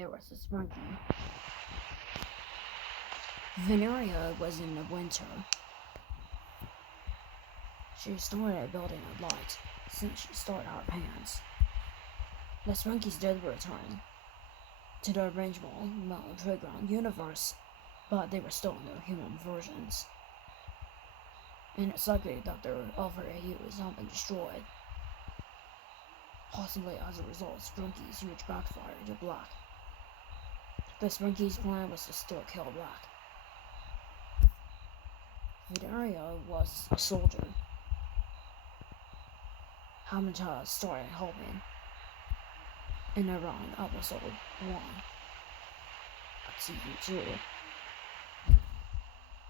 there was a Sprunki. Veneria was in the winter. She started building a light since she started her pants. The Sprunkis did return to the original Mountain Playground universe, but they were still in their human versions. And it's likely that their Alpha AU has not been destroyed, possibly as a result of Sprunki's huge backfire to Black. The Sprunki's plan was to still kill Black. Vidaria was a soldier. Hamilton started helping in around episode 1 of season 2.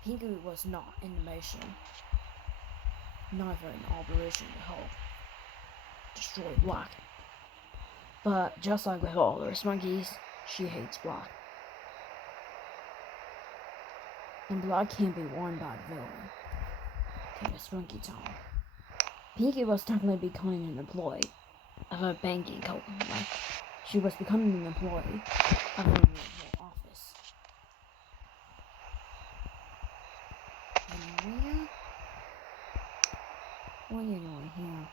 Pinky was not in the mission, neither in operation to help destroy Black. But just like with all the Sprunkies, she hates Black. And Black can't be won by the villain. Take a Sprunki time. Pinky was technically becoming an employee of a banking company. She was becoming an employee of a regional office. And what are you doing here?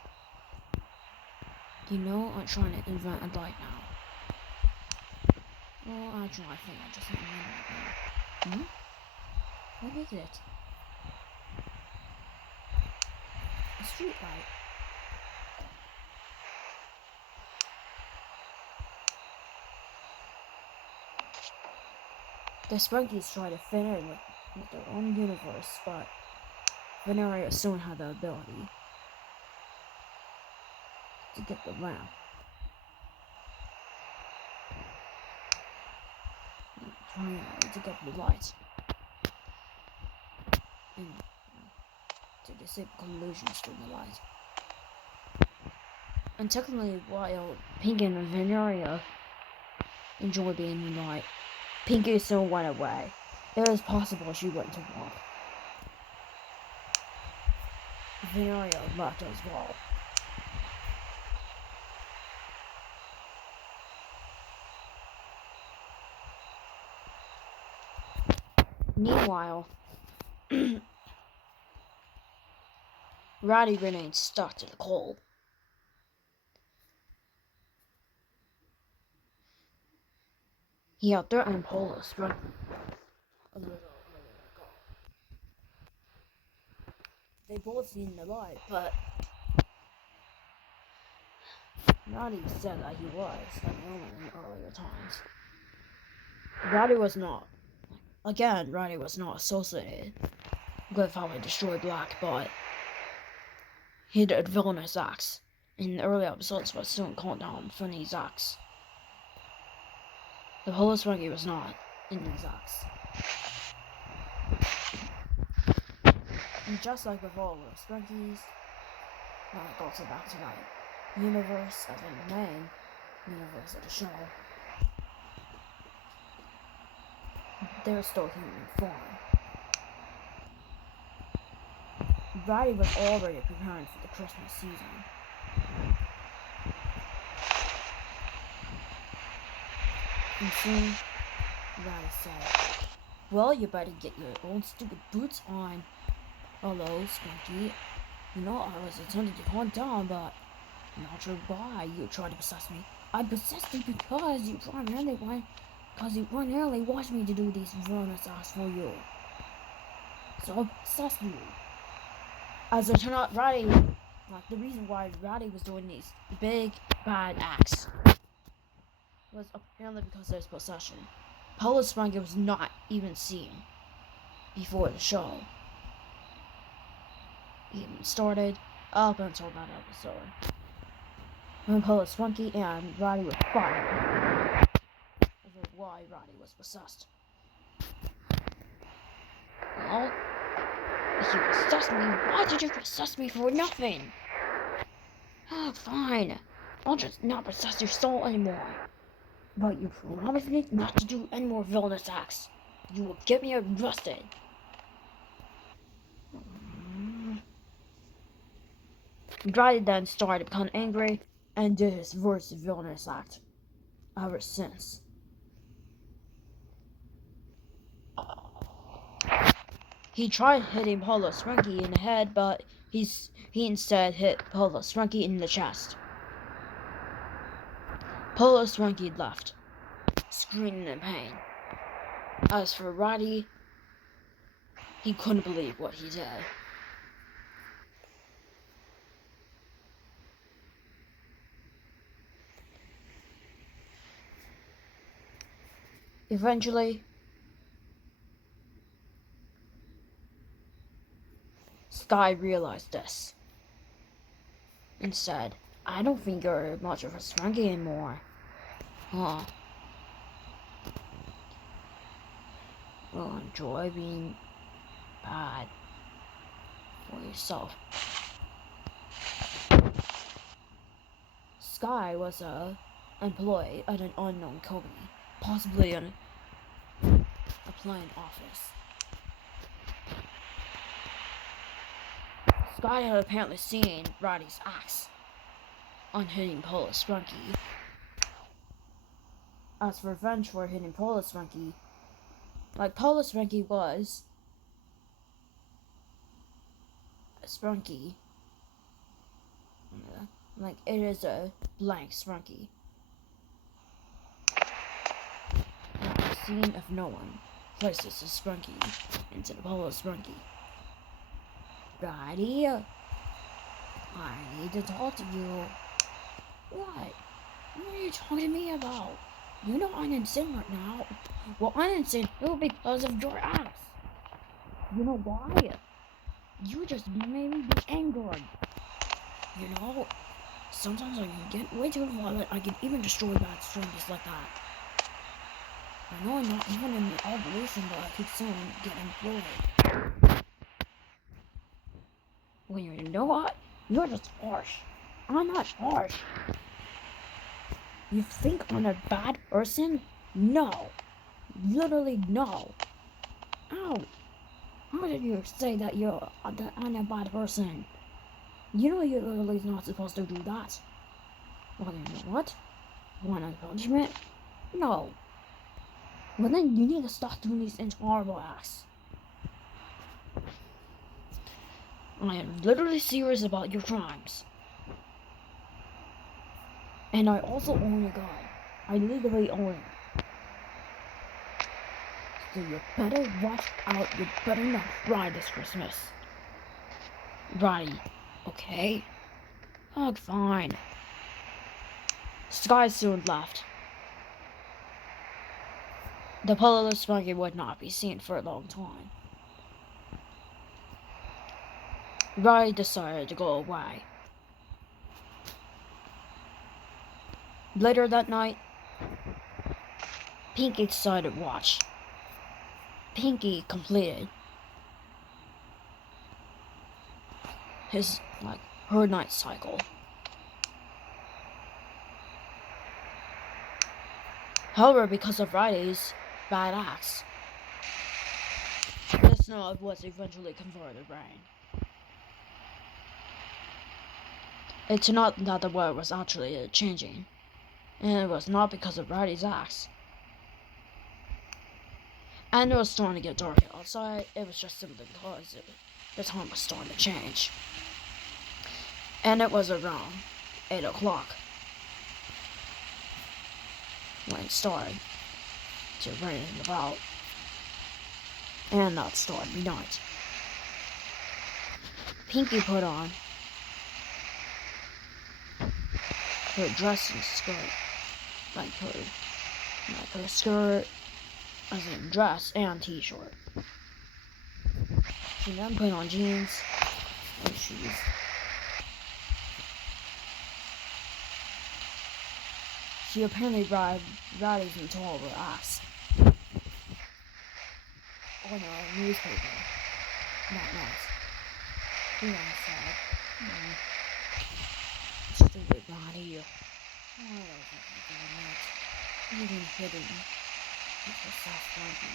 You know I'm trying to invent a light now. Well, actually, I think I just invented it now. What is it? A street light. The Sprunkies try to fit in with their own universe, but Veneria soon had the ability to get the lamp. Trying to get the light. And to disable collisions through the light. And technically, while Pink and Veneria enjoy being in the light, Pinky still went away. It was possible she went to walk. Veneria left as well. Meanwhile, Roddy remained stuck to the coal. He had threatened Polo Sprunki a little ago. They both seen the light, but Roddy said that he was a villain in earlier times. Roddy was not associated with how he destroyed Black, but he did villainous acts in the early episodes, but soon calmed down from these acts. The Polo Sprunki was not in these acts. And just like with all the Sprunkies, like also back to that universe of the main universe of the show, they're still human form. Roddy was already preparing for the Christmas season. And soon, Roddy said, "Well, you better get your own stupid boots on. Hello, Sprunki. You know, I was attempting to calm down, but I'm not sure why you tried to possess me. I possessed you because you primarily watched me to do these villainous acts for you. So I possessed you." As it turned out, the reason why Roddy was doing these big, bad acts was apparently because of his possession. Polo Sprunki was not even seen before the show even started up until that episode, when Polo Sprunki and Roddy were fighting over why Roddy was possessed. Well, if you possessed me, why did you possess me for nothing? Oh, fine. I'll just not possess your soul anymore. But you promised me not to do any more villainous acts. You will get me arrested. Roddy then started to become angry and did his worst villainous act ever since. He tried hitting Polo Sprunki in the head, but he instead hit Polo Sprunki in the chest. Polo Sprunki left, screaming in pain. As for Roddy, he couldn't believe what he did. Eventually, Sky realized this and said, I don't think you're much of a Sprunki anymore. Huh. Well, enjoy being bad for yourself. Sky was an employee at an unknown company, possibly in a plane office. Sky had apparently seen Roddy's axe on hitting Polo Sprunki. As for revenge for hitting Polo Sprunki, like Polo Sprunki was a Sprunki, like it is a blank Sprunki. Now, seeing if no one places a Sprunki into the Polo Sprunki. Roddy, I need to talk to you. What? What are you talking to me about? You know I'm insane right now. Well, I'm insane. It will be because of your ass. You know why? You just made me be angry. You know, sometimes I can get way too violent. I can even destroy bad strangers like that. I know I'm not even in the evolution, but I could soon get employed. Well, you know what? You're just harsh. I'm not harsh. You think I'm a bad person? No. Literally no. Ow. How did you say that I'm a bad person? You know you're literally not supposed to do that. Well, you know what? Want a punishment? No. Well, then you need to stop doing these intolerable acts. I am literally serious about your crimes. And I also own a gun. I legally own it. So you better watch out. You better not cry this Christmas. Right. Okay? Oh, fine. Sky soon left. The Polo Sprunki would not be seen for a long time. Rai decided to go away. Later that night, Pinky decided to watch. Pinky completed her night cycle. However, because of Friday's bad acts, the snow was eventually converted to rain. It's not that the weather was actually changing, and it was not because of Friday's acts. And it was starting to get dark outside. It was just simply because the time was starting to change. And it was around 8 o'clock when it started to rain about. And that started night. Pinky put on her dress and skirt, like her skirt, as in dress and t-shirt. She then put on jeans and shoes. She apparently Roddy's into all her ass. On a newspaper. Not nice. You know, sad. Stupid Roddy. Why was you doing that? Even hidden. It's a soft Sprunki.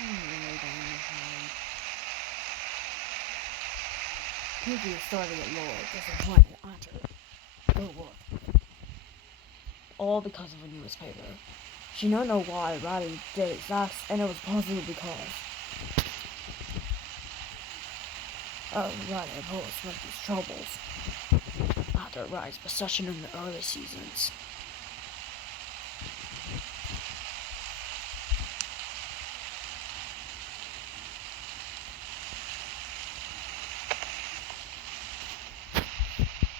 I'm really going to hide. Pinky started to get lower, disappointed after her work. All because of a newspaper. She don't know why Roddy did his acts, and it was possibly because Riley and Hollis went through troubles after Riley's possession in the early seasons.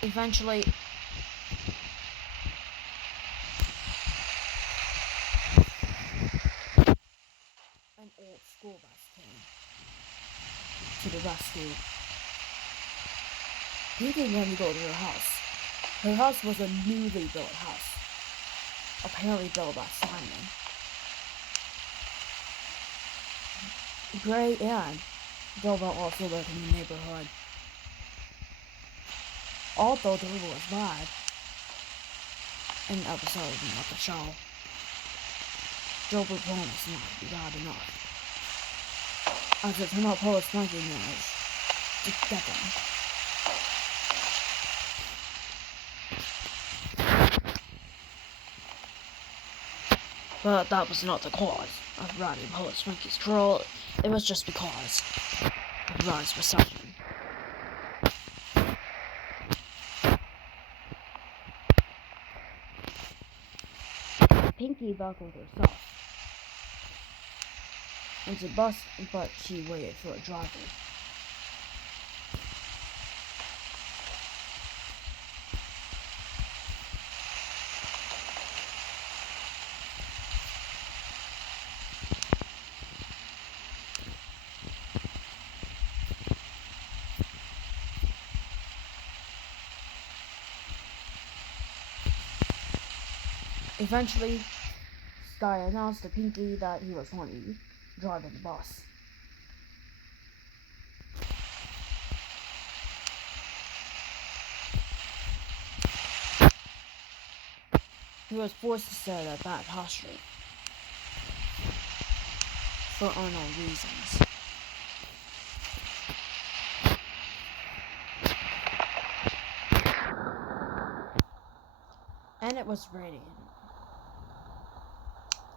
Eventually, an old school bus came to the rescue. Pinky wanted to go to her house. Her house was a newly built house, apparently built by Simon. Gray and Delva also lived in the neighborhood. Although Delva was bad in an episode of the show, Delva promised not to be bad enough. As it turned out, Paul Sprunki managed to get them. But that was not the cause of Roddy and Paul Sprunki's quarrel. It was just because of Roddy's possession. Pinky buckled herself into the bus, but she waited for a driver. Eventually, Sky announced to Pinky that he was going to be driving the bus. He was forced to sit at that posture for unknown reasons. And it was raining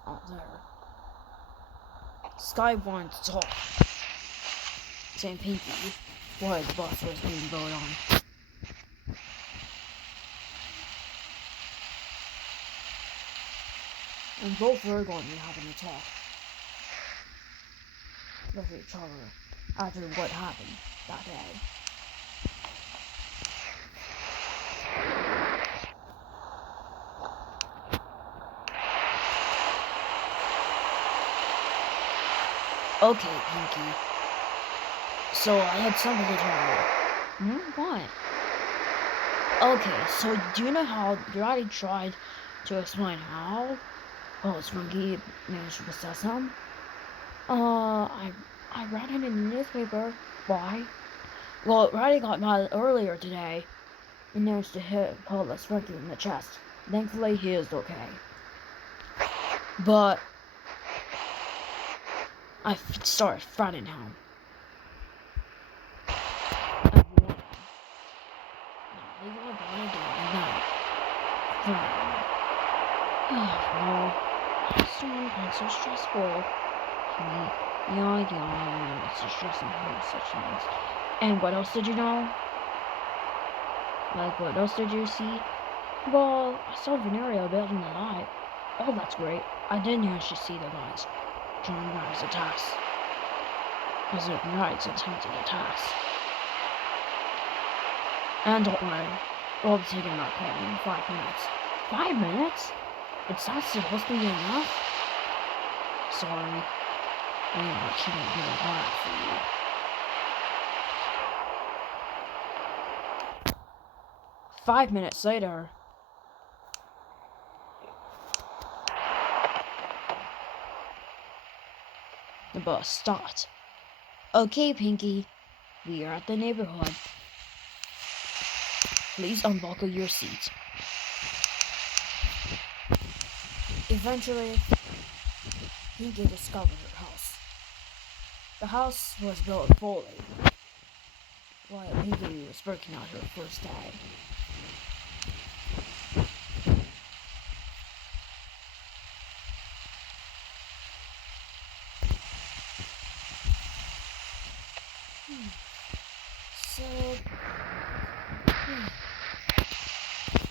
out there. Sky wanted to talk, saying Pinky why the bus was being built on. And both were going to be having a talk with each other after what happened that day. Okay, Pinky. So I had something to tell you. What? Okay, so do you know how you already tried to explain how Sprunki managed to possess him? I read it in the newspaper. Why? Well, Roddy got mad earlier today and managed to hit Sprunki in the chest. Thankfully, he is okay. But I started fighting him. Well, it's so stressful. Yeah, it's so stressful. Such things. And what else did you know? Like, what else did you see? Well, I saw Venerio building the night. Oh, that's great. I didn't actually see the guys during Riley's attacks. Was it Riley's attempted attacks? And don't worry, we'll be taking that call in 5 minutes. 5 minutes? It's not supposed to be enough? Sorry. I can't do that for you. 5 minutes later, the bus stopped. Okay, Pinky, we are at the neighborhood. Please unbuckle your seat. Eventually, Pinky discovered her house. The house was built fully, while Pinky was working out her first day.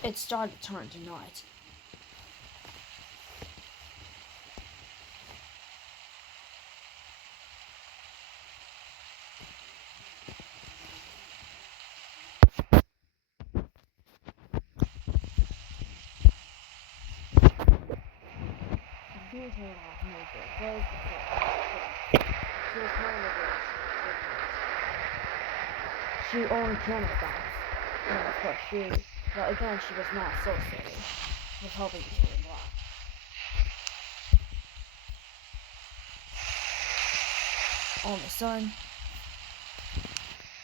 it started to turn to night. She only piano box. And of course but again, she was not associated with helping to block. All of a sudden,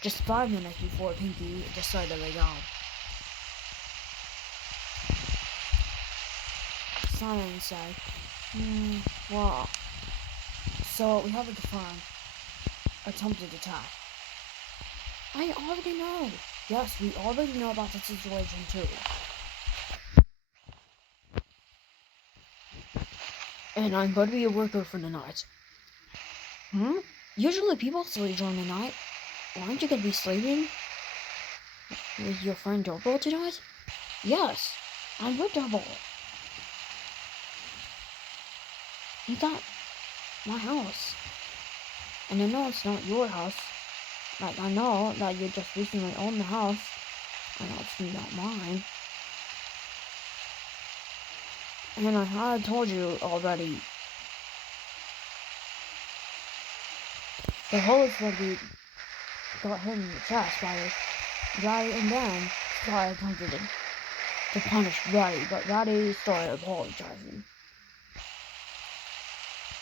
just 5 minutes before Pinky decided to lay down, Simon said, well, so we have a confirmed attempted attack. I already know. Yes, we already know about the situation too. And I'm going to be a worker for the night. Usually people sleep during the night. Aren't you going to be sleeping with your friend Double tonight? Yes, I'm with Double. He's at my house. And I know it's not your house. Like, I know that you just recently owned the house. I know it's not mine. And I had told you already. The hole is when we got hit in the chest by Ratty, and then Sky attempted to punish Ratty, but Ratty started apologizing.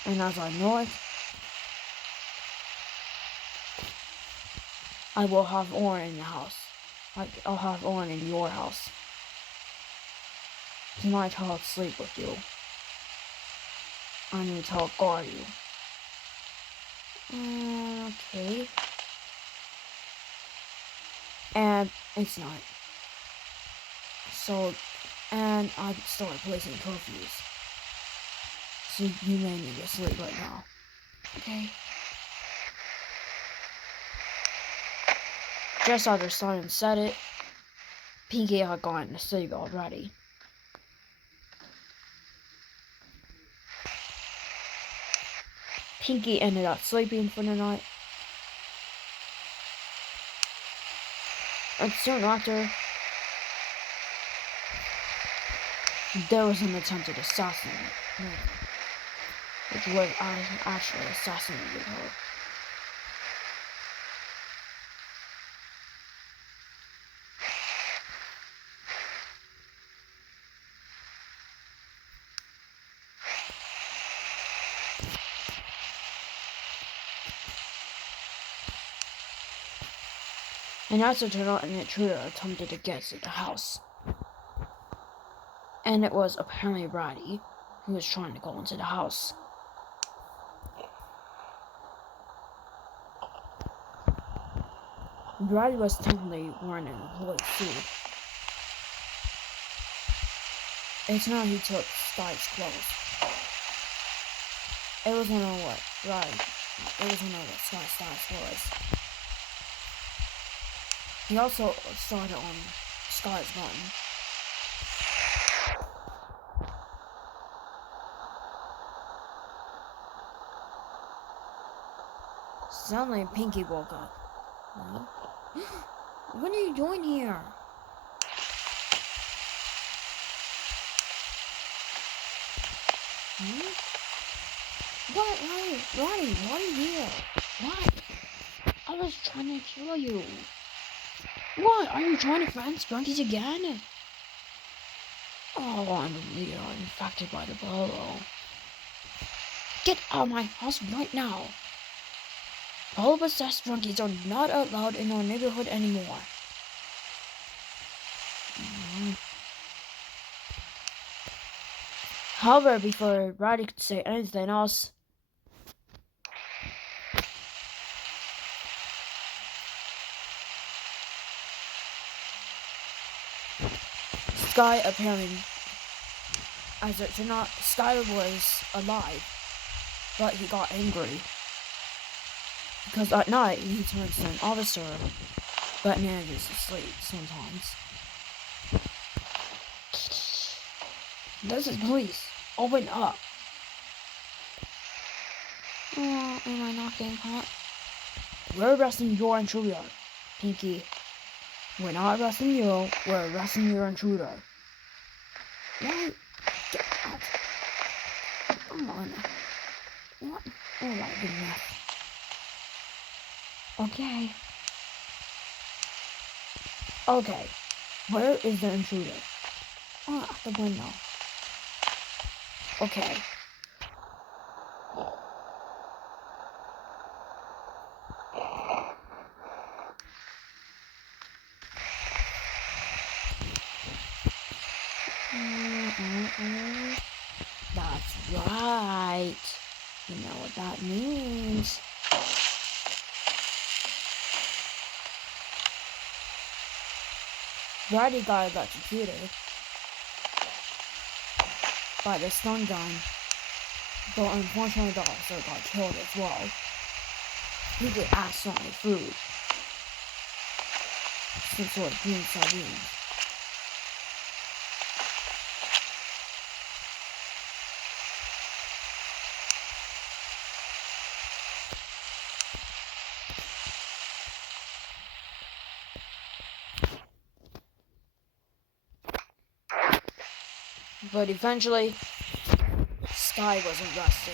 And as I know it, I will have Orin in the house. Like, I'll have Orin in your house. Tonight I'll sleep with you. I need to help guard you. Okay. And it's night. So, and I started placing curfews. So you may need to sleep right now. Okay? Just after Simon said it, Pinky had gone to sleep already. Pinky ended up sleeping for the night. And soon after, there was an attempted assassination, which was actually assassinated her. And as it turned out, an intruder attempted to get to the house. And it was apparently Ratty who was trying to go into the house. Ratty was technically wearing an employee suit. It's not he took Sky's clothes. It was one of what Sky's was. He also started on Sky's gun. Suddenly, Pinky woke up. What are you doing here? What? Ronnie, why are you here? Why? I was trying to kill you. What? Are you trying to find Sprunkies again? Oh, I'm infected by the bolo. Get out of my house right now. Bolo-possessed Sprunkies are not allowed in our neighborhood anymore. However, before Roddy could say anything else, Sky apparently, as it turned out, Sky was alive, but he got angry. Because at night, he turns to an officer, but manages to sleep sometimes. This is police. Open up. Oh, am I not getting caught? We're arresting your intruder, Pinky. We're not arresting you. We're arresting your intruder. Why? Get out. Come on. What? Oh my goodness. Okay. Okay. Where is the intruder? Oh, out the window. Okay. That's right. You know what that means. Brady got electrocuted by the stun gun, but unfortunately the officer got killed as well. He did ask on the food. Some sort of green sardines. But eventually, Sky was arrested.